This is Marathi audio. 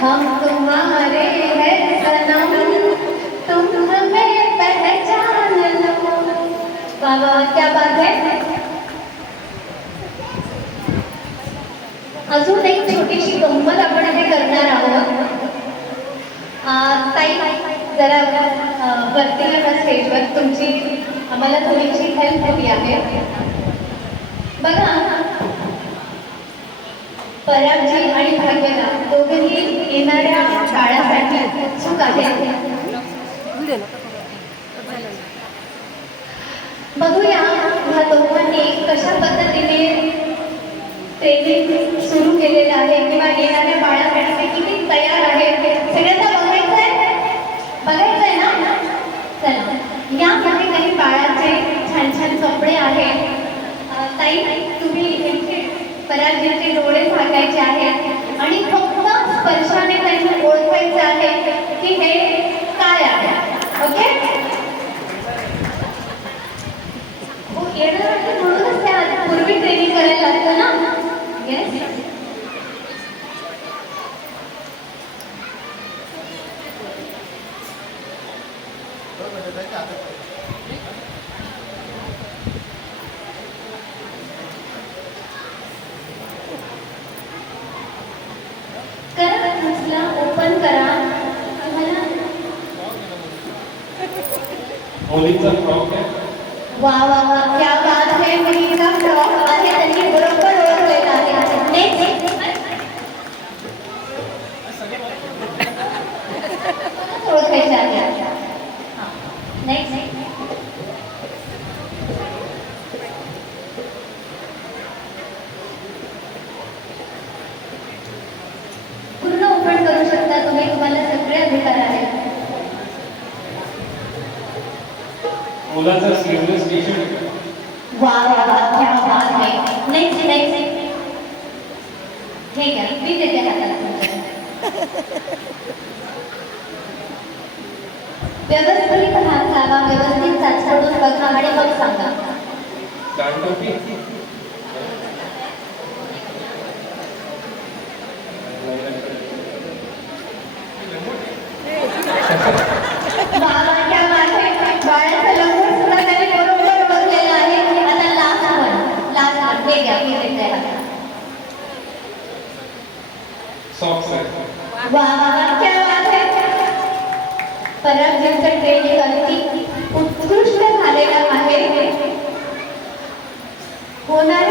हम तुम्हारे हैं सनम, तुम हमें पहचान लो। वाह वाह, क्या बात है। अजून एक छोटीशी गंमत आपण हे करणार आहोत। ताई जरा वरती या स्टेजवर तुमची आम्हाला थोडीशी हेल्प हवी आहे। बघा, परागजी आणि भाग्यला दोघेही येणाऱ्या काळासाठी उत्सुक आहेत। बघूया ह्या दोघांनी कशा पद्धतीने ट्रेनिंग सुरू केलेलं आहे किंवा येणाऱ्या बाळासाठी ते किती तयार आहेत। सगळ्यांना बघायचंय ना? चला, यामध्ये काही बाळाचे छान छान कपडे आहेत। ताई, तुम्ही परागजीचे डोळे झाकायचे आहेत आणि फक्त स्पर्शाने त्यांना ओळखायचं आहे की हे काय आहे। ओके, हो, येणार आहे म्हणूनच त्या पूर्वी ट्रेनिंग करायला लागतं ना। येस, ओपन करा। मुलीचा फ्रॉक आहे। वाह वाह वाह, क्या बात है। मुलीचा फ्रॉक आहे, त्यांनी बरोबर ओळखलेला आहे। नेक्स्ट ओळखायचं आहे। नेक्स्ट पूर्ण ओपन करू शकता तुम्ही, तुम्हाला सगळे अधिकार आहेत। मुलाचा स्लीवलेस टी शर्ट। वाह वाह वाह, क्या बात है। नेक्स्ट नेक्स्ट, ठीक आहे, मी देते हाताला तुमच्या। व्यवस्थित हात लावा, व्यवस्थित चाचपडून बघा आणि मग सांगा। कानटोपी। परागजींचं ट्रेनिंग अगदी उत्कृष्ट झालेलं आहे। होणाऱ्या